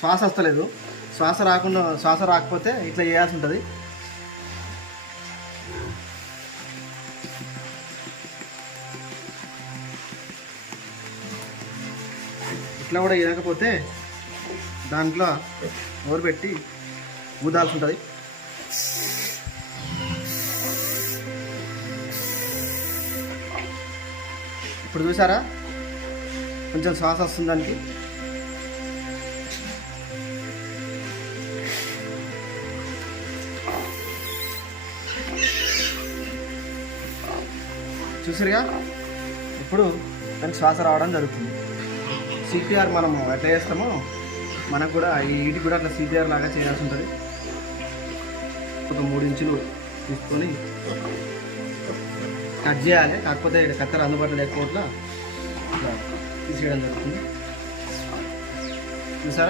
శ్వాస వస్తలేదు. శ్వాస రాకపోతే ఇట్లా చేయాల్సి ఉంటుంది. ఇట్లా కూడా చేయకపోతే దాంట్లో నోరు పెట్టి ఊదాల్సి ఉంటుంది. ఇప్పుడు చూసారా కొంచెం శ్వాస వస్తుంది దానికి. చూసారుగా, ఇప్పుడు దానికి శ్వాస రావడం జరుగుతుంది. సిపిఆర్ మనం ఎట్లా చేస్తామో మనకు కూడా వీటికి కూడా అట్లా సిపిఆర్ లాగా చేయాల్సి ఉంటుంది. ఒక 3 ఇంచులు తీసుకొని కట్ చేయాలి. కాకపోతే కత్తెర అందుబాటులో లేకపోతే ఇట్లా తీసేయడం జరుగుతుంది. చూసారా.